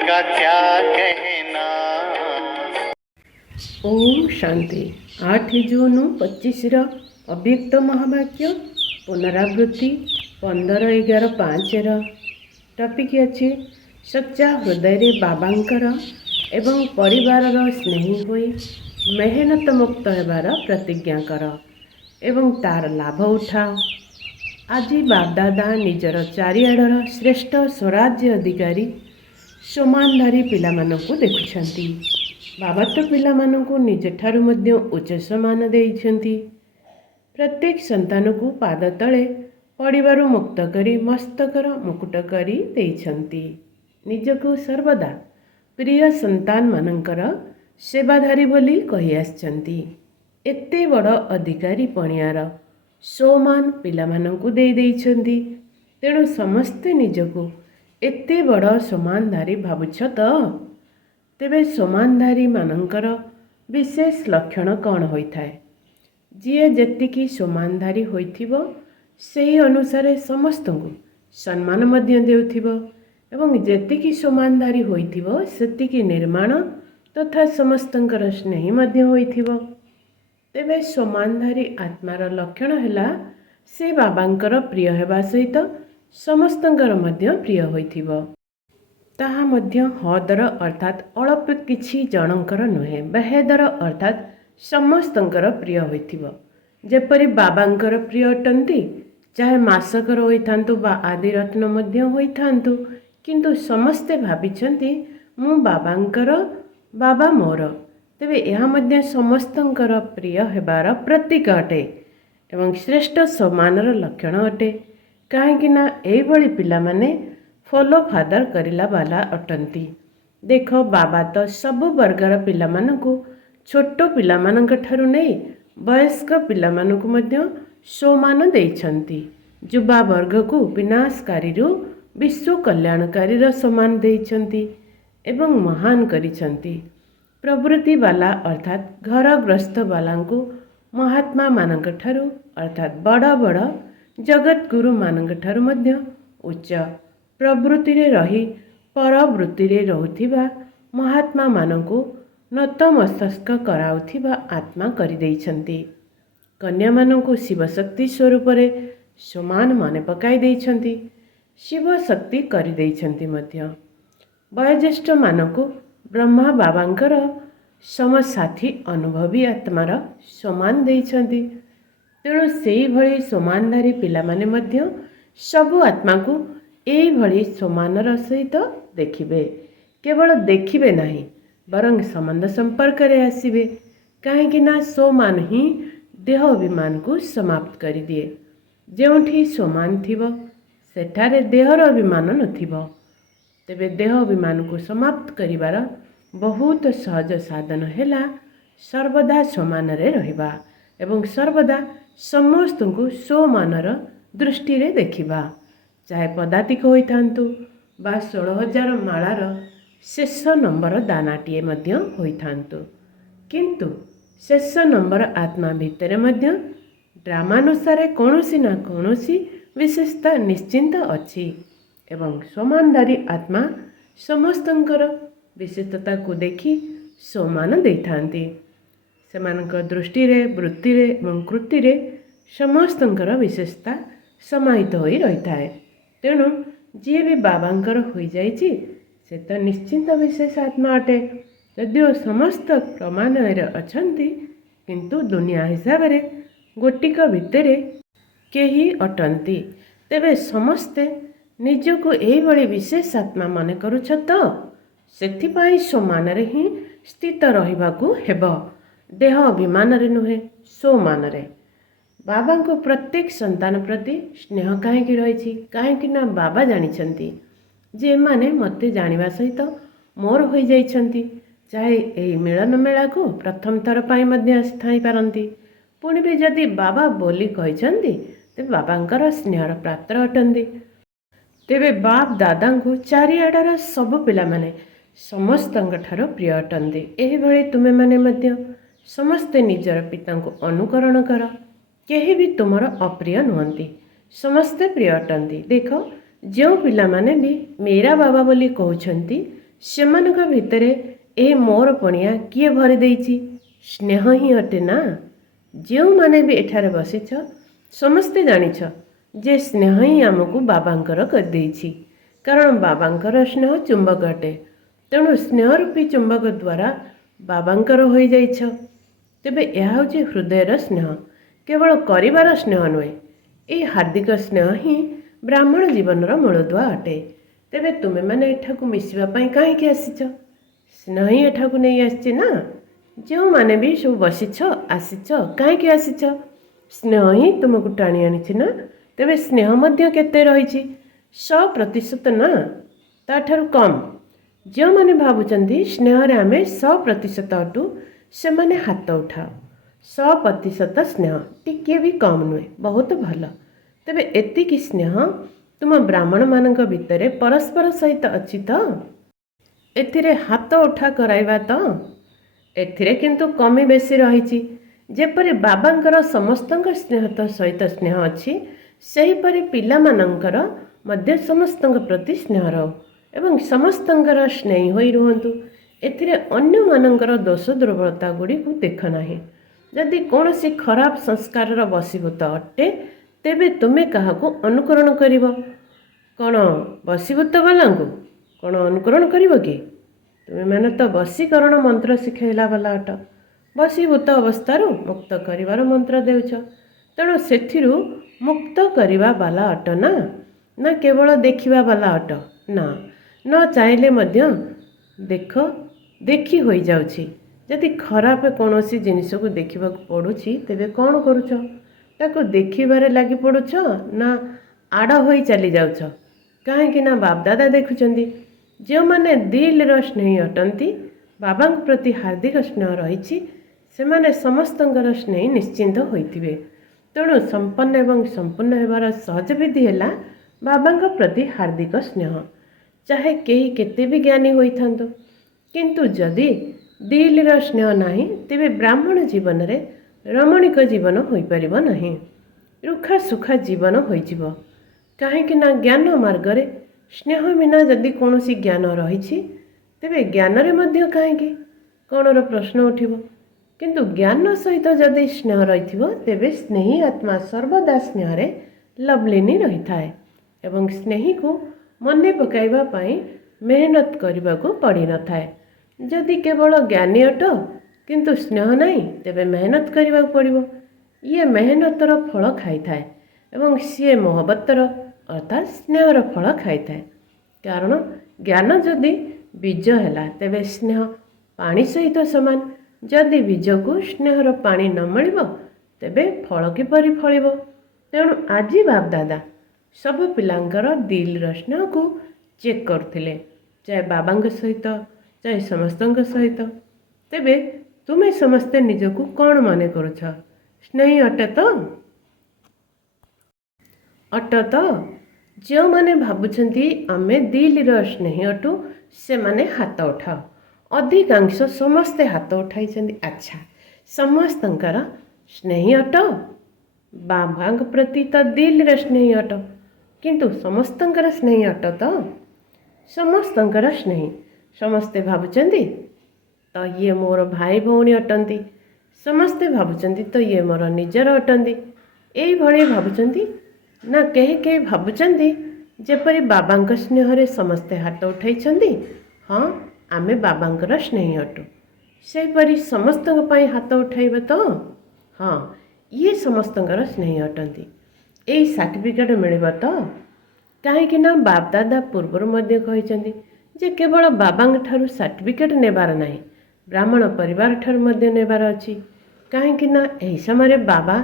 का क्या कहना। ओम शांति 8 जून 25 अव्यक्त महावाक्य पुनरावृत्ति 15/11/5 टॉपिक अच्छे सच्चा हृदय बाबांकर एवं परिवार स्नेही होई मेहनत मुक्त होबार प्रतिज्ञा कर एवं तार लाभ उठाओ। आज बापदादा निजर चारिआडर श्रेष्ठ स्वराज्य अधिकारी सम्मानधारी पिलामानंकु देखुछंती। बाबा तो पिलामानंकु निजठारु मध्य उच्च सम्मान देइछंती। प्रत्येक संतान को पाद तले पड़िबारु मुक्त करी मस्तकर मुकुट करी देइछंती। निजको सर्वदा प्रिय संतान मानंकर सेवाधारी बोली कहि आछंती। एते बड़ अधिकारी पणियार सोमान पिलामानंकु देई देइछंती। तेणु समस्ते निजको एते बड़ सम्मानधारी भावुछ तो तेबे सम्मानधारी मानंकर विशेष लक्षण कौन होइथाय? जीए जेतिकी सम्मानधारी होइथिबो सेही अनुसारे समस्तंकु सम्मान मध्य देउथिबो एवं जेतिकी सम्मानधारी होइथिबो सेतिकी निर्माण तथा समस्तंकर स्नेही मध्य होइथिबो। तेबे सम्मानधारी आत्मार लक्षण हैला से बाबांकर प्रिय हेबा सहित समस्तंकर मध्य प्रिय होइथिबो। ताहा मध्य हदर अर्थात अल्प किछि जनंकर नुहे बेहेदर अर्थात समस्तंकर प्रिय होइथिबो। जेपरि बाबांकर प्रिय अटंती चाहे मासकर होइथांतु बा आदि रत्न मध्य होइथांतु किंतु समस्ते भाबिछंती मु बाबांकर बाबा मोर। तेबे यह मध्य समस्तंकर प्रिय हेबार प्रतीक अटे एवं श्रेष्ठ सम्मानर लक्षण अटे। काहेकिना एइभଳି पिलामाने फॉलो फादर करिला वाला अटंती। देख बाबा तो सब वर्गर पिलामानंकु छोटो पिलामानंक ठारु नहीं वयस्क पिलामानंकु मध्य सम्मान देइछंती। युवा वर्ग को विनाशकारी विश्व कल्याणकारी सम्मान देइछंती एवं महान करिछंती। प्रवृत्ति वाला अर्थात घर ग्रस्त वालांकु महात्मा मानंक ठारु अर्थात बड़ बड़ जगत गुरु मानंक ठारु मध्य उच्च प्रवृत्ति रे रही परवृत्ति रे रहुथिबा महात्मा मानंकु नतमस्तक कराउथिबा आत्मा करि देइछंती। कन्या मानंकु शिव शक्ति स्वरूप रे समान माने पकाई देइछंती। शिव शक्ति करि देइछंती मध्य। वयोज्येष्ठ मानंकु ब्रह्मा बाबांकर समसाथी अनुभवी आत्मार सम्मान देइछंती। तेणु सेई भଳି सम्मानधारी पिलामाने मध्य सबु आत्मा को एई भଳି सम्मानर सहित देखिबे। केवल देखिबे नहीं बरं संबंध संपर्क रे आसीबे। काहेकिना सम्मान ही देह अभिमान को समाप्त करि दिए। जेउठी सम्मान थिबो सेठारे देहर अभिमान नथिबो। तेबे देह अभिमान को समाप्त करिवार बहुत सहज साधन हैला सर्वदा सम्मान रे रहिबा एवं सर्वदा समस्त को सम्मानर दृष्टि रे देखिबा। चाहे पदातिक होइथांतु बा 16,000 मालार शेष नंबर दानाटीए मध्य होइथांतु किंतु शेष नंबर आत्मा भितर मध्य ड्रामानुसारे कौनसी ना कौनसी विशेषता निश्चिंत अच्छी एवं सम्मानधारी आत्मा समस्तंकर विशेषता को देखि सम्मान देइथांती। सेमानक दृष्टि रे वृत्ति रे एवं कृति रे समस्तंकर विशेषता समाहित होई रहिथाए। तेणु जी भी बाबांकर होई जाइछि से तो निश्चिंत विशेष आत्मा अटे। यदिओ समस्त प्रमाण अछंती किंतु दुनिया हिसाब रे गोटिक भितरे केही अटंती। तेबे समस्ते निजको एई भଳି विशेष आत्मा मने करूछ तो सेथिपाई सम्मान रे ही स्थित रहिबाकू हेबो। देह अभिमान रे नुहे सम्मान रे। बाबा को प्रत्येक संतान प्रति स्नेह कहीं रही कहीं बाबा जानिछंती जे माने मते जानिबा सहित मोर होई जाइछंती। चाहे एई मिलन मेला को प्रथम थर पाई मध्य आस्थाई पारंती पुणी भी जदि बाबा बोली कहिछंती ते बाबांकर स्नेहर पात्र अटंती। तेबे बाप दादा को चारिआडर सब पिला माने समस्तंक ठारो प्रिय अटंती। एही भଳି तुमे माने मध्य समस्ते निजर पिता को अनुकरण कर। केही भी तुमर अप्रिय नुहंती समस्ते प्रिय अटंती। देख जो पिला माने भी मेरा बाबा बोली कहउछंती ସେମାନଙ୍କ ଭିତରେ ଏ ମୋର ପଣିଆ କିଏ ଭରି ଦେଇଛି? ସ୍ନେହ ହିଁ ଅଟେ ନା। ଯେଉଁମାନେ ବି ଏଠାରେ ବସିଛ ସମସ୍ତେ ଜାଣିଛ ଯେ ସ୍ନେହ ହିଁ ଆମକୁ ବାବାଙ୍କର କରିଦେଇଛି। କାରଣ ବାବାଙ୍କର ସ୍ନେହ ଚୁମ୍ବକ ଅଟେ। ତେଣୁ ସ୍ନେହ ରୂପୀ ଚୁମ୍ବକ ଦ୍ୱାରା ବାବାଙ୍କର ହୋଇଯାଇଛ। ତେବେ ଏହା ହେଉଛି ହୃଦୟର ସ୍ନେହ, କେବଳ କରିବାର ସ୍ନେହ ନୁହେଁ। ଏହି ହାର୍ଦ୍ଦିକ ସ୍ନେହ ହିଁ ବ୍ରାହ୍ମଣ ଜୀବନର ମୂଳଦୁଆ ଅଟେ। ତେବେ ତୁମେମାନେ ଏଠାକୁ ମିଶିବା ପାଇଁ କାହିଁକି ଆସିଛ? ସ୍ନେହ ହିଁ ଏଠାକୁ ନେଇ ଆସିଛି ନା। ଯେଉଁମାନେ ବି ସବୁ ବସିଛ ଆସିଛ କାହିଁକି ଆସିଛ? ସ୍ନେହ ହିଁ ତୁମକୁ ଟାଣି ଆଣିଛି ନା। ତେବେ ସ୍ନେହ ମଧ୍ୟ କେତେ ରହିଛି? 100% ନା, ତାଠାରୁ କମ୍। ଯେଉଁମାନେ ଭାବୁଛନ୍ତି ସ୍ନେହରେ ଆମେ 100% ଅଟୁ ସେମାନେ ହାତ ଉଠାଅ। 100% ସ୍ନେହ ଟିକିଏ ବି କମ୍ ନୁହେଁ, ବହୁତ ଭଲ। ତେବେ ଏତିକି ସ୍ନେହ ତୁମ ବ୍ରାହ୍ମଣମାନଙ୍କ ଭିତରେ ପରସ୍ପର ସହିତ ଅଛି ତ? ଏଥିରେ ହାତ ଉଠା କରାଇବା ତ? ଏଥିରେ କିନ୍ତୁ କମି ବେଶୀ ରହିଛି। ଯେପରି ବାବାଙ୍କର ସମସ୍ତଙ୍କ ସହିତ ସ୍ନେହ ଅଛି, ସେହିପରି ପିଲାମାନଙ୍କର ମଧ୍ୟ ସମସ୍ତଙ୍କ ପ୍ରତି ସ୍ନେହ ରହୁ ଏବଂ ସମସ୍ତଙ୍କର ସ୍ନେହୀ ହୋଇ ରୁହନ୍ତୁ। ଏଥିରେ ଅନ୍ୟମାନଙ୍କର ଦୋଷ ଦୁର୍ବଳତା ଗୁଡ଼ିକୁ ଦେଖ ନାହିଁ। ଯଦି କୌଣସି ଖରାପ ସଂସ୍କାରର ବଶୀଭୂତ ଅଟେ, ତେବେ ତୁମେ କାହାକୁ ଅନୁକରଣ କରିବ? କ'ଣ ବଶୀଭୂତ ବାଲାଙ୍କୁ କ'ଣ ଅନୁକରଣ କରିବ କି? ତୁମେମାନେ ତ ବଶୀକରଣ ମନ୍ତ୍ର ଶିଖାଇଲା ବାଲା ଅଟ। ବଶୀଭୂତ ଅବସ୍ଥାରୁ ମୁକ୍ତ କରିବାର ମନ୍ତ୍ର ଦେଉଛ। ତେଣୁ ସେଥିରୁ ମୁକ୍ତ କରିବା ବାଲା ଅଟ ନା, ନା କେବଳ ଦେଖିବା ବାଲା ଅଟ? ନା, ନ ଚାହିଁଲେ ମଧ୍ୟ ଦେଖି ହୋଇଯାଉଛି। ଯଦି ଖରାପ କୌଣସି ଜିନିଷକୁ ଦେଖିବାକୁ ପଡ଼ୁଛି, ତେବେ କ'ଣ କରୁଛ? ତାକୁ ଦେଖିବାରେ ଲାଗି ପଡ଼ୁଛ ନା ଆଡ଼ ହୋଇ ଚାଲି ଯାଉଛ? କାହିଁକି ନା ବାପଦାଦା ଦେଖୁଛନ୍ତି। ଯେଉଁମାନେ ଦିଲର ସ୍ନେହୀ ଅଟନ୍ତି, ବାବାଙ୍କ ପ୍ରତି ହାର୍ଦ୍ଦିକ ସ୍ନେହ ରହିଛି, ସେମାନେ ସମସ୍ତଙ୍କର ସ୍ନେହୀ ନିଶ୍ଚିନ୍ତ ହୋଇଥିବେ। ତେଣୁ ସମ୍ପନ୍ନ ଏବଂ ସମ୍ପୂର୍ଣ୍ଣ ହେବାର ସହଜ ବିଧି ହେଲା ବାବାଙ୍କ ପ୍ରତି ହାର୍ଦ୍ଦିକ ସ୍ନେହ। ଚାହେ କେହି କେତେ ବି ଜ୍ଞାନୀ ହୋଇଥାନ୍ତୁ, କିନ୍ତୁ ଯଦି ଦିଲର ସ୍ନେହ ନାହିଁ, ତେବେ ବ୍ରାହ୍ମଣ ଜୀବନରେ ରମଣୀକ ଜୀବନ ହୋଇପାରିବ ନାହିଁ। ରୁଖା ସୁଖା ଜୀବନ ହୋଇଯିବ। କାହିଁକି ନା ଜ୍ଞାନ ମାର୍ଗରେ ସ୍ନେହ ବିନା ଯଦି କୌଣସି ଜ୍ଞାନ ରହିଛି, ତେବେ ଜ୍ଞାନରେ ମଧ୍ୟ କାହିଁକି କ'ଣର ପ୍ରଶ୍ନ ଉଠିବ। କିନ୍ତୁ ଜ୍ଞାନ ସହିତ ଯଦି ସ୍ନେହ ରହିଥିବ, ତେବେ ସ୍ନେହୀ ଆତ୍ମା ସର୍ବଦା ସ୍ନେହରେ ଲବଲୀନି ରହିଥାଏ ଏବଂ ସ୍ନେହୀକୁ ମନେ ପକାଇବା ପାଇଁ ମେହନତ କରିବାକୁ ପଡ଼ିନଥାଏ। ଯଦି କେବଳ ଜ୍ଞାନୀ ଅଟ କିନ୍ତୁ ସ୍ନେହ ନାହିଁ, ତେବେ ମେହନତ କରିବାକୁ ପଡ଼ିବ। ଇଏ ମେହନତର ଫଳ ଖାଇଥାଏ ଏବଂ ସିଏ ମୋହବତର ଅର୍ଥାତ୍ ସ୍ନେହର ଫଳ ଖାଇଥାଏ। କାରଣ ଜ୍ଞାନ ଯଦି ବୀଜ ହେଲା, ତେବେ ସ୍ନେହ ପାଣି ସହିତ ସମାନ। ଯଦି ବୀଜକୁ ସ୍ନେହର ପାଣି ନ ମିଳିବ, ତେବେ ଫଳ କିପରି ଫଳିବ? ତେଣୁ ଆଜି ବାପଦାଦା ସବୁ ପିଲାଙ୍କର ଦିଲର ସ୍ନେହକୁ ଚେକ୍ କରୁଥିଲେ, ଚାହେ ବାବାଙ୍କ ସହିତ ଚାହେ ସମସ୍ତଙ୍କ ସହିତ। ତେବେ ତୁମେ ସମସ୍ତେ ନିଜକୁ କ'ଣ ମନେ କରୁଛ? ସ୍ନେହୀ ଅଟ ତ? ଅଟ ତ? ଯେଉଁମାନେ ଭାବୁଛନ୍ତି ଆମେ ଦିଲର ସ୍ନେହୀ ଅଟୁ, ସେମାନେ ହାତ ଉଠାଅ। ଅଧିକାଂଶ ସମସ୍ତେ ହାତ ଉଠାଇଛନ୍ତି। ଆଚ୍ଛା, ସମସ୍ତଙ୍କର ସ୍ନେହୀ ଅଟ? ବାବାଙ୍କ ପ୍ରତି ତ ଦିଲର ସ୍ନେହୀ ଅଟ, କିନ୍ତୁ ସମସ୍ତଙ୍କର ସ୍ନେହୀ ଅଟ ତ? ସମସ୍ତଙ୍କର ସ୍ନେହୀ। ସମସ୍ତେ ଭାବୁଛନ୍ତି ତ ଇଏ ମୋର ଭାଇ ଭଉଣୀ ଅଟନ୍ତି। ସମସ୍ତେ ଭାବୁଛନ୍ତି ତ ଇଏ ମୋର ନିଜର ଅଟନ୍ତି। ଏଇଭଳି ଭାବୁଛନ୍ତି ନା କେହି କେହି ଭାବୁଛନ୍ତି ଯେପରି ବାବାଙ୍କ ସ୍ନେହରେ ସମସ୍ତେ ହାତ ଉଠାଇଛନ୍ତି, ହଁ ଆମେ ବାବାଙ୍କର ସ୍ନେହୀ ଅଟୁ। ସେହିପରି ସମସ୍ତଙ୍କ ପାଇଁ ହାତ ଉଠାଇବେ ତ? ହଁ, ଇଏ ସମସ୍ତଙ୍କର ସ୍ନେହୀ ଅଟନ୍ତି। ଏଇ ସାର୍ଟିଫିକେଟ୍ ମିଳିବ ତ? କାହିଁକି ନା ବାପଦାଦା ପୂର୍ବରୁ ମଧ୍ୟ କହିଛନ୍ତି ଯେ କେବଳ ବାବାଙ୍କ ଠାରୁ ସାର୍ଟିଫିକେଟ୍ ନେବାର ନାହିଁ, ବ୍ରାହ୍ମଣ ପରିବାର ଠାରୁ ମଧ୍ୟ ନେବାର ଅଛି। କାହିଁକି ନା ଏହି ସମୟରେ ବାବା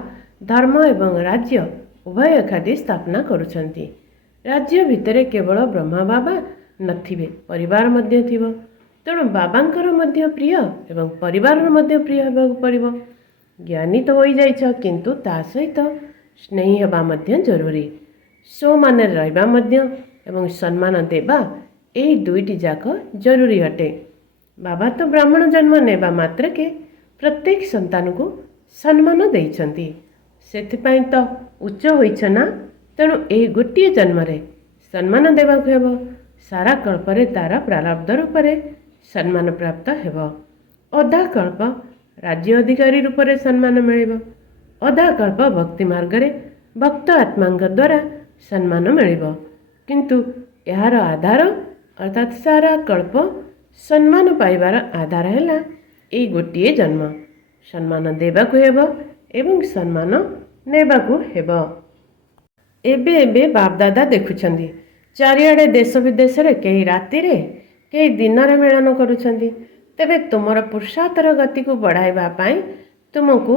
ଧର୍ମ ଏବଂ ରାଜ୍ୟ ଉଭୟ ଏକାଠି ସ୍ଥାପନା କରୁଛନ୍ତି। ରାଜ୍ୟ ଭିତରେ କେବଳ ବ୍ରହ୍ମା ବାବା ନଥିବେ, ପରିବାର ମଧ୍ୟ ଥିବ। ତେଣୁ ବାବାଙ୍କର ମଧ୍ୟ ପ୍ରିୟ ଏବଂ ପରିବାରର ମଧ୍ୟ ପ୍ରିୟ ହେବାକୁ ପଡ଼ିବ। ଜ୍ଞାନୀ ତ ହୋଇଯାଇଛ, କିନ୍ତୁ ତା ସହିତ ସ୍ନେହୀ ହେବା ମଧ୍ୟ ଜରୁରୀ। ସୋମାନରେ ରହିବା ମଧ୍ୟ ଏବଂ ସମ୍ମାନ ଦେବା, ଏହି ଦୁଇଟି ଯାକ ଜରୁରୀ ଅଟେ। ବାବା ତ ବ୍ରାହ୍ମଣ ଜନ୍ମ ନେବା ମାତ୍ରକେ ପ୍ରତ୍ୟେକ ସନ୍ତାନକୁ ସମ୍ମାନ ଦେଇଛନ୍ତି। ସେଥିପାଇଁ ତ ଉଚ୍ଚ ହୋଇଛ ନା। ତେଣୁ ଏହି ଗୋଟିଏ ଜନ୍ମରେ ସମ୍ମାନ ଦେବାକୁ ହେବ। ସାରା କଳ୍ପରେ ତାର ପ୍ରାରବ୍ଧ ରୂପରେ ସମ୍ମାନ ପ୍ରାପ୍ତ ହେବ। ଅଧା କଳ୍ପ ରାଜ୍ୟ ଅଧିକାରୀ ରୂପରେ ସମ୍ମାନ ମିଳିବ। ଅଧା କଳ୍ପ ଭକ୍ତି ମାର୍ଗରେ ଭକ୍ତ ଆତ୍ମାଙ୍କ ଦ୍ୱାରା ସମ୍ମାନ ମିଳିବ। କିନ୍ତୁ ଏହାର ଆଧାର ଅର୍ଥାତ୍ ସାରା କଳ୍ପ ସମ୍ମାନ ପାଇବାର ଆଧାର ହେଲା ଏଇ ଗୋଟିଏ ଜନ୍ମ। ସମ୍ମାନ ଦେବାକୁ ହେବ ଏବଂ ସମ୍ମାନ ନେବାକୁ ହେବ। ଏବେ ଏବେ ବାପଦାଦା ଦେଖୁଛନ୍ତି ଚାରିଆଡ଼େ ଦେଶ ବିଦେଶରେ କେହି ରାତିରେ କେହି ଦିନରେ ମିଳନ କରୁଛନ୍ତି। ତେବେ ତୁମର ପୁରୁଷାର୍ଥର ଗତିକୁ ବଢ଼ାଇବା ପାଇଁ ତୁମକୁ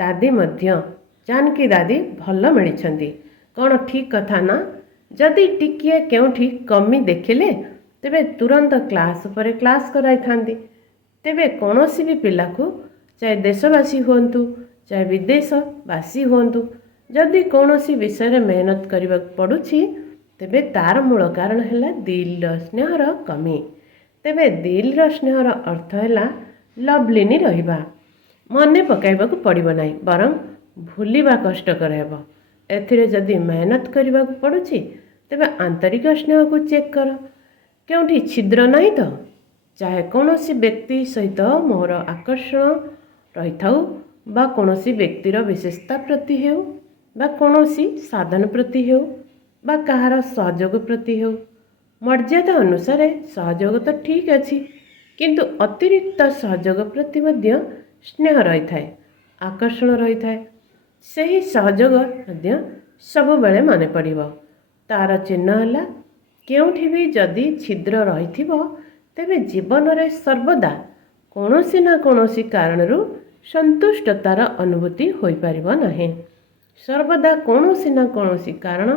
ଦାଦି ମଧ୍ୟ ଜାନକୀ ଦାଦି ଭଲ ମିଳିଛନ୍ତି। କ'ଣ ଠିକ୍ କଥା ନା? ଯଦି ଟିକିଏ କେଉଁଠି କମି ଦେଖିଲେ ତେବେ ତୁରନ୍ତ କ୍ଲାସ୍ ଉପରେ କ୍ଲାସ୍ କରାଇଥାନ୍ତି। ତେବେ କୌଣସି ବି ପିଲାକୁ ଚାହେ ଦେଶବାସୀ ହୁଅନ୍ତୁ ଚାହେ ବିଦେଶବାସୀ ହୁଅନ୍ତୁ, ଯଦି କୌଣସି ବିଷୟରେ ମେହନତ କରିବାକୁ ପଡ଼ୁଛି ତେବେ ତାର ମୂଳ କାରଣ ହେଲା ଦିଲ୍ର ସ୍ନେହର କମି। ତେବେ ଦିଲ୍ର ସ୍ନେହର ଅର୍ଥ ହେଲା ଲଭ୍ଲିନି ରହିବା। ମନେ ପକାଇବାକୁ ପଡ଼ିବ ନାହିଁ, ବରଂ ଭୁଲିବା କଷ୍ଟକର ହେବ। ଏଥିରେ ଯଦି ମେହନତ କରିବାକୁ ପଡ଼ୁଛି ତେବେ ଆନ୍ତରିକ ସ୍ନେହକୁ ଚେକ୍ କର, କେଉଁଠି ଛିଦ୍ର ନାହିଁ ତ? ଚାହେ କୌଣସି ବ୍ୟକ୍ତି ସହିତ ମୋର ଆକର୍ଷଣ ରହିଥାଉ ବା କୌଣସି ବ୍ୟକ୍ତିର ବିଶେଷତା ପ୍ରତି ହେଉ ବା କୌଣସି ସାଧନ ପ୍ରତି ହେଉ ବା କାହାର ସହଯୋଗ ପ୍ରତି ହେଉ, ମର୍ଯ୍ୟାଦା ଅନୁସାରେ ସହଯୋଗ ତ ଠିକ୍ ଅଛି, କିନ୍ତୁ ଅତିରିକ୍ତ ସହଯୋଗ ପ୍ରତି ମଧ୍ୟ ସ୍ନେହ ରହିଥାଏ, ଆକର୍ଷଣ ରହିଥାଏ। ସେହି ସହଯୋଗ ମଧ୍ୟ ସବୁବେଳେ ମନେ ପଡ଼ିବ। ତାର ଚିହ୍ନ ହେଲା କେଉଁଠି ବି ଯଦି ଛିଦ୍ର ରହିଥିବ ତେବେ ଜୀବନରେ ସର୍ବଦା କୌଣସି ନା କୌଣସି କାରଣରୁ ସନ୍ତୁଷ୍ଟତାର ଅନୁଭୂତି ହୋଇପାରିବ ନାହିଁ। ସର୍ବଦା କୌଣସି ନା କୌଣସି କାରଣ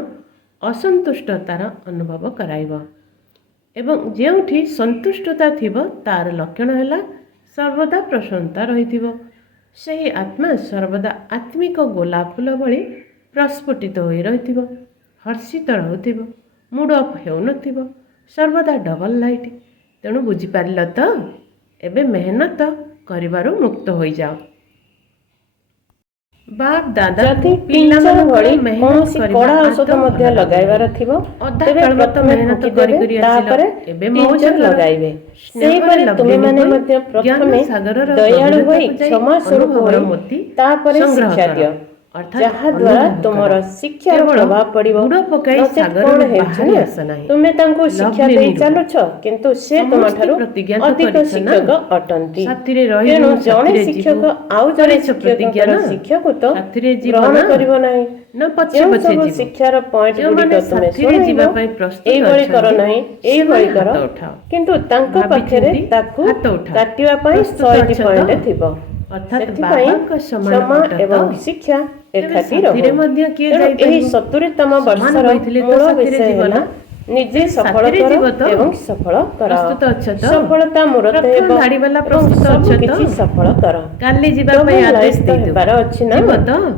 ଅସନ୍ତୁଷ୍ଟତାର ଅନୁଭବ କରାଇବ। ଏବଂ ଯେଉଁଠି ସନ୍ତୁଷ୍ଟତା ଥିବ ତାର ଲକ୍ଷଣ ହେଲା ସର୍ବଦା ପ୍ରସନ୍ନତା ରହିଥିବ। ସେହି ଆତ୍ମା ସର୍ବଦା ଆତ୍ମିକ ଗୋଲାପ ଫୁଲ ଭଳି ପ୍ରସ୍ଫୁଟିତ ହୋଇ ରହିଥିବ, ହର୍ଷିତ ରହୁଥିବ, ମୁଡ୍ ଅଫ୍ ହେଉନଥିବ, ସର୍ବଦା ଡବଲ ଲାଇଟ୍। ତେଣୁ ବୁଝିପାରିଲ ତ? ଏବେ ମେହନତ କରିବାରୁ ମୁକ୍ତ ହୋଇଯାଅ। ବାପ ଦାଦା ଯଦି ପିଞ୍ଚର ଭଳି କୌଣସି କଡ଼ା ଔଷଧ ମଧ୍ୟ ଲଗାଇବାର ଥିବ ତେବେ ପ୍ରଥମେ ଫୁଙ୍କି ଦେବେ, ତାପରେ ପିଞ୍ଚର ଲଗାଇବେ। ସେହିପରି ତୁମେମାନେ ମଧ୍ୟ ପ୍ରଥମେ ଦୟାଳୁ ହୋଇ କ୍ଷମା ସ୍ୱରୂପ ହୋଇ ତାପରେ ଶିକ୍ଷା ଦିଅ, ଯାହାଦ୍ୱାରା ତୁମର ଶିକ୍ଷାର ପ୍ରଭାବ ପଡ଼ିବ। ନଚେତ୍ କ'ଣ ହେଉଛି ନା, ତୁମେ ତାଙ୍କୁ ଶିକ୍ଷା ଦେଇ ଚାଲୁଛ କିନ୍ତୁ ସେ ତୁମଠାରୁ ଅଧିକ ଶିକ୍ଷକ ଅଟନ୍ତି। ତେଣୁ ଜଣେ ଶିକ୍ଷକ ଆଉ ଜଣେ ଶିକ୍ଷକଙ୍କର ଶିକ୍ଷାକୁ ତ ଗ୍ରହଣ କରିବ ନାହିଁ। ଯେଉଁ ସବୁ ଶିକ୍ଷାର ପଏଣ୍ଟ ଗୁଡ଼ିକ ତୁମେ ଶୁଣାଇବ, ଏଇଭଳି କର ନାହିଁ, ଏଇଭଳି କର, କିନ୍ତୁ ତାଙ୍କ ପାଖରେ ତାକୁ କାଟିବା ପାଇଁ 100ଟି ପଏଣ୍ଟ ଥିବ। ସେଥିପାଇଁ କ୍ଷମା ଏବଂ ଶିକ୍ଷା ଏକାଠି ରହୁ। ତେଣୁ ଏହି 70ତମ ବର୍ଷର ମୂଳ ବିଷୟ ହେଲା ନିଜେ ସଫଳ କର ଏବଂ ସଫଳ କର। ସଫଳତା ମୂରତ ହେବ ଏବଂ ସବୁ କିଛି ସଫଳ କର। ହେବାର ଅଛି ନା,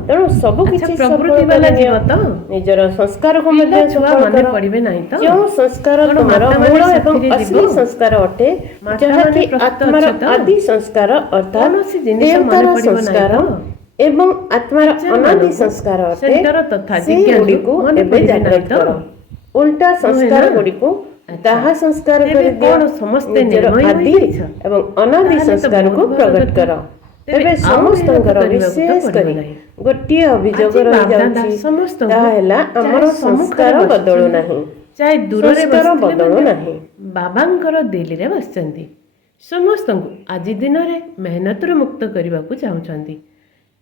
ତେଣୁ ସବୁ କିଛି ସଫଳ ନିଅ। ନିଜର ସଂସ୍କାରକୁ ମଧ୍ୟ ସଫଳ କର। ଯେଉଁ ସଂସ୍କାର ତୁମର ମୂଳ ଏବଂ ଅସଲି ସଂସ୍କାର ଅଟେ, ଯାହାକି ଆତ୍ମାର ଆଦି ସଂସ୍କାର ଅର୍ଥାତ୍ ଦେବତାର ସଂସ୍କାର ଏବଂ ଆତ୍ମାର ଅନାଦି ସଂସ୍କାର ଅଟେ, ସେଗୁଡ଼ିକୁ ଏବେ ଜାଗ୍ରତ କର। ଉଲ୍ଟା ସଂସ୍କାର ଗୁଡ଼ିକୁ ଦାହ ସଂସ୍କାର କରିଦିଅ। ନିଜର ଆଦି ଏବଂ ଅନାଦି ସଂସ୍କାରକୁ ପ୍ରଗଟ କର। ତେବେ ସମସ୍ତଙ୍କର ବିଶେଷ କରି ଗୋଟିଏ ଅଭିଯୋଗ ରହିଯାଉଛି, ତାହା ହେଲା ଆମର ସଂସ୍କାର ବଦଳୁ ନାହିଁ, ସଂସ୍କାର ବଦଳୁ ନାହିଁ। ବାବାଙ୍କର ଦିଲ୍ଲୀରେ ବସିଛନ୍ତି, ସମସ୍ତଙ୍କୁ ଆଜି ଦିନରେ ମେହନତରୁ ମୁକ୍ତ କରିବାକୁ ଚାହୁଁଛନ୍ତି।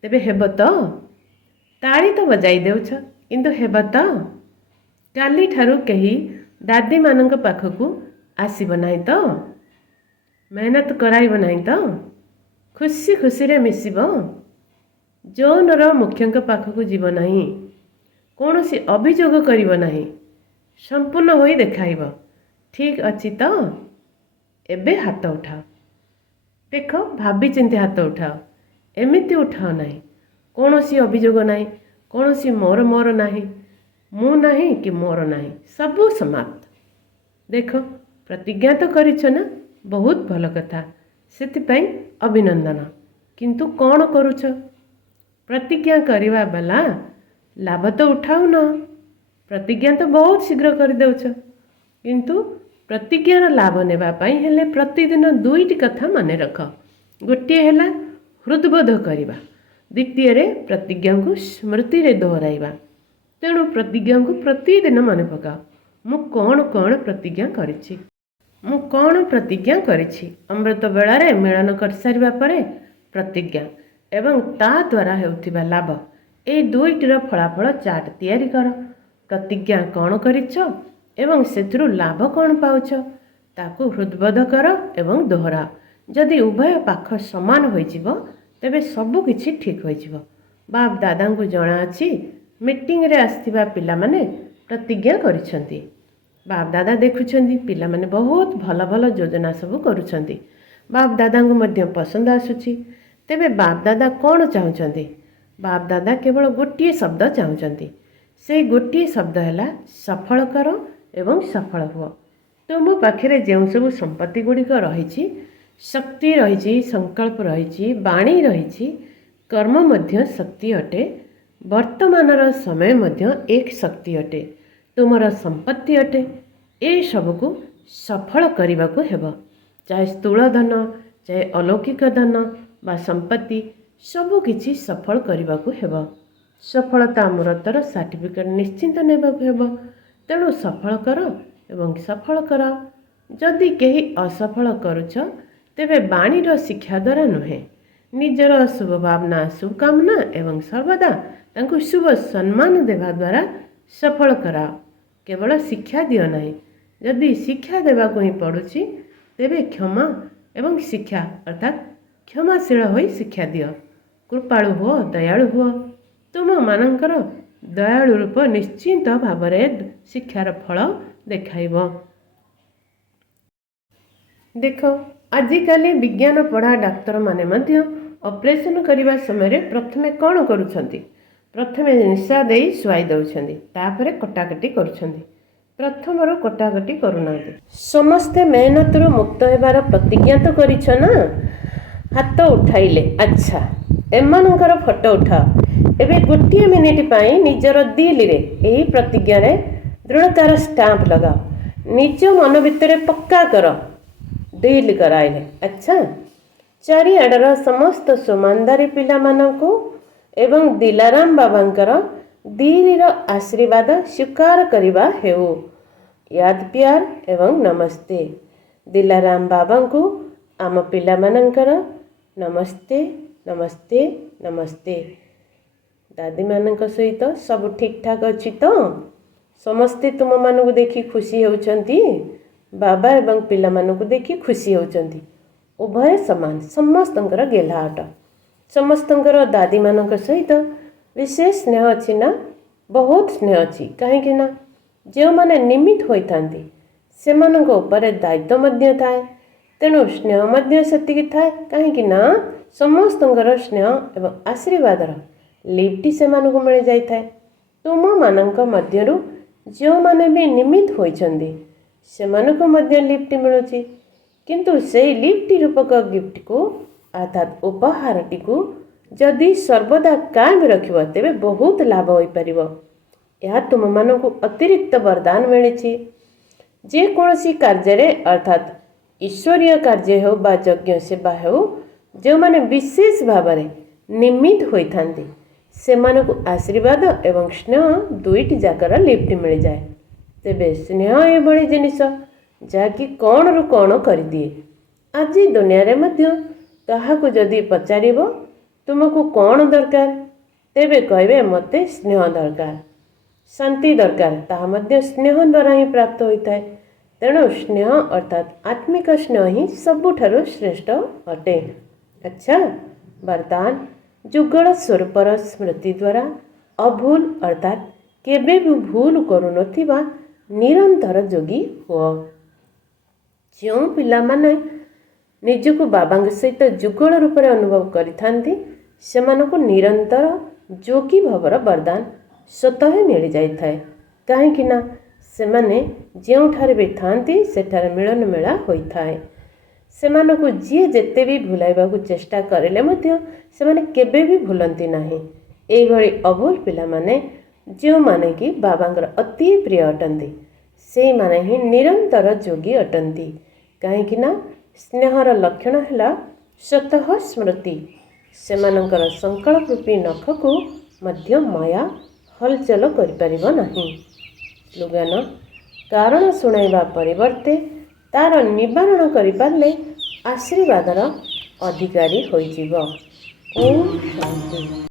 ତେବେ ହେବ ତ? ତାଳି ତ ବଜାଇ ଦେଉଛ, କିନ୍ତୁ ହେବ ତ? କାଲିଠାରୁ କେହି ଦାଦିମାନଙ୍କ ପାଖକୁ ଆସିବ ନାହିଁ ତ? ମେହନତ କରାଇବ ନାହିଁ ତ? ଖୁସି ଖୁସିରେ ମିଶିବ? ଯୌନର ମୁଖ୍ୟଙ୍କ ପାଖକୁ ଯିବ ନାହିଁ, କୌଣସି ଅଭିଯୋଗ କରିବ ନାହିଁ, ସମ୍ପୂର୍ଣ୍ଣ ହୋଇ ଦେଖାଇବ। ଠିକ୍ ଅଛି ତ? ଏବେ ହାତ ଉଠାଅ। ଦେଖ, ଭାବିଚିନ୍ତି ହାତ ଉଠାଅ, ଏମିତି ଉଠାଅ ନାହିଁ। କୌଣସି ଅଭିଯୋଗ ନାହିଁ, କୌଣସି ମୋର ନାହିଁ, ମୁଁ ନାହିଁ କି ମୋର ନାହିଁ, ସବୁ ସମାପ୍ତ। ଦେଖ, ପ୍ରତିଜ୍ଞା ତ କରିଛ ନା, ବହୁତ ଭଲ କଥା, ସେଥିପାଇଁ ଅଭିନନ୍ଦନ। କିନ୍ତୁ କ'ଣ କରୁଛ? ପ୍ରତିଜ୍ଞା କରିବା ବେଲା ଲାଭ ତ ଉଠାଉନ। ପ୍ରତିଜ୍ଞା ତ ବହୁତ ଶୀଘ୍ର କରିଦେଉଛ, କିନ୍ତୁ ପ୍ରତିଜ୍ଞାର ଲାଭ ନେବା ପାଇଁ ହେଲେ ପ୍ରତିଦିନ 2ଟି କଥା ମନେ ରଖ। ଗୋଟିଏ ହେଲା ହୃଦବୋଧ କରିବା, ଦ୍ୱିତୀୟରେ ପ୍ରତିଜ୍ଞାକୁ ସ୍ମୃତିରେ ଦୋହରାଇବା। ତେଣୁ ପ୍ରତିଜ୍ଞାକୁ ପ୍ରତିଦିନ ମନେ ପକାଅ। ମୁଁ କ'ଣ ପ୍ରତିଜ୍ଞା କରିଛି। ଅମୃତ ବେଳାରେ ମିଳନ କରିସାରିବା ପରେ ପ୍ରତିଜ୍ଞା ଏବଂ ତା ଦ୍ୱାରା ହେଉଥିବା ଲାଭ, ଏହି ଦୁଇଟିର ଫଳାଫଳ ଚାର୍ଟ ତିଆରି କର। ପ୍ରତିଜ୍ଞା କ'ଣ କରିଛ ଏବଂ ସେଥିରୁ ଲାଭ କ'ଣ ପାଉଛ, ତାକୁ ହୃଦବୋଧ କର ଏବଂ ଦୋହରାଅ। ଯଦି ଉଭୟ ପାଖ ସମାନ ହୋଇଯିବ ତେବେ ସବୁ କିଛି ଠିକ୍ ହୋଇଯିବ। ବାପ ଦାଦାଙ୍କୁ ଜଣାଅଛି ମିଟିଂରେ ଆସିଥିବା ପିଲାମାନେ ପ୍ରତିଜ୍ଞା କରିଛନ୍ତି। ବାପ ଦାଦା ଦେଖୁଛନ୍ତି ପିଲାମାନେ ବହୁତ ଭଲ ଭଲ ଯୋଜନା ସବୁ କରୁଛନ୍ତି। ବାପ ଦାଦାଙ୍କୁ ମଧ୍ୟ ପସନ୍ଦ ଆସୁଛି। ତେବେ ବାପ ଦାଦା କ'ଣ ଚାହୁଁଛନ୍ତି? ବାପ ଦାଦା କେବଳ ଗୋଟିଏ ଶବ୍ଦ ଚାହୁଁଛନ୍ତି। ସେଇ ଗୋଟିଏ ଶବ୍ଦ ହେଲା ସଫଳ କର ଏବଂ ସଫଳ ହୁଅ। ତୁମ ପାଖରେ ଯେଉଁ ସବୁ ସମ୍ପତ୍ତି ଗୁଡ଼ିକ ରହିଛି, ଶକ୍ତି ରହିଛି, ସଂକଳ୍ପ ରହିଛି, ବାଣୀ ରହିଛି, କର୍ମ ମଧ୍ୟ ଶକ୍ତି ଅଟେ। ବର୍ତ୍ତମାନର ସମୟ ମଧ୍ୟ ଏକ ଶକ୍ତି ଅଟେ, ତୁମର ସମ୍ପତ୍ତି ଅଟେ। ଏସବୁକୁ ସଫଳ କରିବାକୁ ହେବ। ଚାହେ ସ୍ଥୂଳ ଧନ, ଚାହେ ଅଲୌକିକ ଧନ ବା ସମ୍ପତ୍ତି, ସବୁକିଛି ସଫଳ କରିବାକୁ ହେବ। ସଫଳତା ମୂଳତର ସାର୍ଟିଫିକେଟ୍ ନିଶ୍ଚିନ୍ତ ନେବାକୁ ହେବ। ତେଣୁ ସଫଳ କର ଏବଂ ସଫଳ କରାଅ। ଯଦି କେହି ଅସଫଳ କରୁଛ ତେବେ ବାଣୀର ଶିକ୍ଷା ଦ୍ୱାରା ନୁହେଁ, ନିଜର ଶୁଭ ଭାବନା, ଶୁଭକାମନା ଏବଂ ସର୍ବଦା ତାଙ୍କୁ ଶୁଭ ସମ୍ମାନ ଦେବା ଦ୍ୱାରା ସଫଳ କରାଅ। କେବଳ ଶିକ୍ଷା ଦିଅ ନାହିଁ। ଯଦି ଶିକ୍ଷା ଦେବାକୁ ହିଁ ପଡ଼ୁଛି ତେବେ କ୍ଷମା ଏବଂ ଶିକ୍ଷା ଅର୍ଥାତ୍ କ୍ଷମାଶୀଳ ହୋଇ ଶିକ୍ଷା ଦିଅ। କୃପାଳୁ ହୁଅ, ଦୟାଳୁ ହୁଅ। ତୁମମାନଙ୍କର ଦୟାଳୁ ରୂପ ନିଶ୍ଚିନ୍ତ ଭାବରେ ଶିକ୍ଷାର ଫଳ ଦେଖାଇବ। ଦେଖ, ଆଜିକାଲି ବିଜ୍ଞାନ ପଢ଼ା ଡାକ୍ତରମାନେ ମଧ୍ୟ ଅପରେସନ୍ କରିବା ସମୟରେ ପ୍ରଥମେ କ'ଣ କରୁଛନ୍ତି? ପ୍ରଥମେ ନିଶା ଦେଇ ଶୁଆଇ ଦେଉଛନ୍ତି, ତାପରେ କଟାକଟି କରୁଛନ୍ତି। ପ୍ରଥମରୁ କଟାକଟି କରୁନାହାନ୍ତି। ସମସ୍ତେ ମେହନତରୁ ମୁକ୍ତ ହେବାର ପ୍ରତିଜ୍ଞା ତ କରିଛ ନା? ହାତ ଉଠାଇଲେ। ଆଚ୍ଛା, ଏମାନଙ୍କର ଫଟୋ ଉଠାଅ। ଏବେ ଗୋଟିଏ ମିନିଟ୍ ପାଇଁ ନିଜର ଦିଲରେ ଏହି ପ୍ରତିଜ୍ଞାରେ ଦୃଢ଼ତାର ଷ୍ଟାମ୍ପ ଲଗାଅ। ନିଜ ମନ ଭିତରେ ପକ୍କା କର। ଦିଲ୍ କରାଇଲେ। ଆଚ୍ଛା, ଚାରିଆଡ଼ର ସମସ୍ତ ସୁମାନଦାରୀ ପିଲାମାନଙ୍କୁ ଏବଂ ଦିଲାରାମ ବାବାଙ୍କର ଦିଲ୍ର ଆଶୀର୍ବାଦ ସ୍ୱୀକାର କରିବା ହେଉ। ୟାଦ ପ୍ୟାର ଏବଂ ନମସ୍ତେ। ଦିଲାରାମ ବାବାଙ୍କୁ ଆମ ପିଲାମାନଙ୍କର ନମସ୍ତେ, ନମସ୍ତେ, ନମସ୍ତେ। ଦାଦୀମାନଙ୍କ ସହିତ ସବୁ ଠିକ୍ ଠାକ୍ ଅଛି ତ? ସମସ୍ତେ ତୁମମାନଙ୍କୁ ଦେଖି ଖୁସି ହେଉଛନ୍ତି? ବାବା ଏବଂ ପିଲାମାନଙ୍କୁ ଦେଖି ଖୁସି ହେଉଛନ୍ତି। ଉଭୟ ସମାନ, ସମସ୍ତଙ୍କର ଗେହ୍ଲାଟ। ସମସ୍ତଙ୍କର ଦାଦୀମାନଙ୍କ ସହିତ ବିଶେଷ ସ୍ନେହ ଅଛି ନା? ବହୁତ ସ୍ନେହ ଅଛି। କାହିଁକି ନା ଯେଉଁମାନେ ନିମିତ୍ତ ହୋଇଥାନ୍ତି ସେମାନଙ୍କ ଉପରେ ଦାୟିତ୍ୱ ମଧ୍ୟ ଥାଏ। ତେଣୁ ସ୍ନେହ ମଧ୍ୟ ସେତିକି ଥାଏ। କାହିଁକି ନା ସମସ୍ତଙ୍କର ସ୍ନେହ ଏବଂ ଆଶୀର୍ବାଦର ଲିଫ୍ଟ ସେମାନଙ୍କୁ ମିଳିଯାଇଥାଏ। ତୁମମାନଙ୍କ ମଧ୍ୟରୁ ଯେଉଁମାନେ ବି ନିମିତ୍ତ ହୋଇଛନ୍ତି ସେମାନଙ୍କୁ ମଧ୍ୟ ଲିଫ୍ଟ ମିଳୁଛି। କିନ୍ତୁ ସେହି ଲିଫ୍ଟ ରୂପକ ଗିଫ୍ଟକୁ ଅର୍ଥାତ୍ ଉପହାରଟିକୁ ଯଦି ସର୍ବଦା କାଏମ ରଖିବ ତେବେ ବହୁତ ଲାଭ ହୋଇପାରିବ। ଏହା ତୁମମାନଙ୍କୁ ଅତିରିକ୍ତ ବରଦାନ ମିଳିଛି। ଯେକୌଣସି କାର୍ଯ୍ୟରେ ଅର୍ଥାତ୍ ଈଶ୍ୱରୀୟ କାର୍ଯ୍ୟ ହେଉ ବା ଯଜ୍ଞ ସେବା ହେଉ, ଯେଉଁମାନେ ବିଶେଷ ଭାବରେ ନିମିତ୍ତ ହୋଇଥାନ୍ତି ସେମାନଙ୍କୁ ଆଶୀର୍ବାଦ ଏବଂ ସ୍ନେହ ଦୁଇଟି ଯାକର ଲିଫ୍ଟ ମିଳିଯାଏ। ତେବେ ସ୍ନେହ ଏଭଳି ଜିନିଷ ଯାହାକି କ'ଣରୁ କ'ଣ କରିଦିଏ। ଆଜି ଦୁନିଆରେ ମଧ୍ୟ କାହାକୁ ଯଦି ପଚାରିବ ତୁମକୁ କ'ଣ ଦରକାର, ତେବେ କହିବେ ମୋତେ ସ୍ନେହ ଦରକାର, ଶାନ୍ତି ଦରକାର। ତାହା ମଧ୍ୟ ସ୍ନେହ ଦ୍ୱାରା ହିଁ ପ୍ରାପ୍ତ ହୋଇଥାଏ। ତେଣୁ ସ୍ନେହ ଅର୍ଥାତ୍ ଆତ୍ମିକ ସ୍ନେହ ହିଁ ସବୁଠାରୁ ଶ୍ରେଷ୍ଠ ଅଟେ। ଆଚ୍ଛା, ବର୍ତ୍ତମାନ ଯୁଗଳ ସ୍ୱରୂପର ସ୍ମୃତି ଦ୍ୱାରା ଅଭୁଲ ଅର୍ଥାତ୍ କେବେ ବି ଭୁଲ କରୁନଥିବା ନିରନ୍ତର ଯୋଗୀ ହୁଅ। ଯେଉଁ ପିଲାମାନେ ନିଜକୁ ବାବାଙ୍କ ସହିତ ଯୁଗଳ ରୂପରେ ଅନୁଭବ କରିଥାନ୍ତି ସେମାନଙ୍କୁ ନିରନ୍ତର ଯୋଗୀ ଭାବର ବରଦାନ ସ୍ୱତଃ ମିଳିଯାଇଥାଏ। କାହିଁକି ନା ସେମାନେ ଯେଉଁଠାରେ ବି ଥାଆନ୍ତି ସେଠାରେ ମିଳନ ମେଳା ହୋଇଥାଏ। ସେମାନଙ୍କୁ ଯିଏ ଯେତେ ବି ଭୁଲାଇବାକୁ ଚେଷ୍ଟା କରିଲେ ମଧ୍ୟ ସେମାନେ କେବେ ବି ଭୁଲନ୍ତି ନାହିଁ। ଏଇଭଳି ଅଭୁଲ ପିଲାମାନେ ଯେଉଁମାନେ କି ବାବାଙ୍କର ଅତି ପ୍ରିୟ ଅଟନ୍ତି ସେଇମାନେ ହିଁ ନିରନ୍ତର ଯୋଗୀ ଅଟନ୍ତି। କାହିଁକିନା ସ୍ନେହର ଲକ୍ଷଣ ହେଲା ସ୍ୱତଃ ସ୍ମୃତି। ସେମାନଙ୍କର ସଂକଳ୍ପ ରୂପୀ ନଖକୁ ମଧ୍ୟ ମାୟା ହଲଚଲ କରିପାରିବ ନାହିଁ। ସ୍ଲୋଗାନ: କାରଣ ଶୁଣାଇବା ପରିବର୍ତ୍ତେ ତାର ନିବାରଣ କରିପାରିଲେ ଆଶୀର୍ବାଦର ଅଧିକାରୀ ହୋଇଯିବ। ଓମ୍ ଶାନ୍ତି।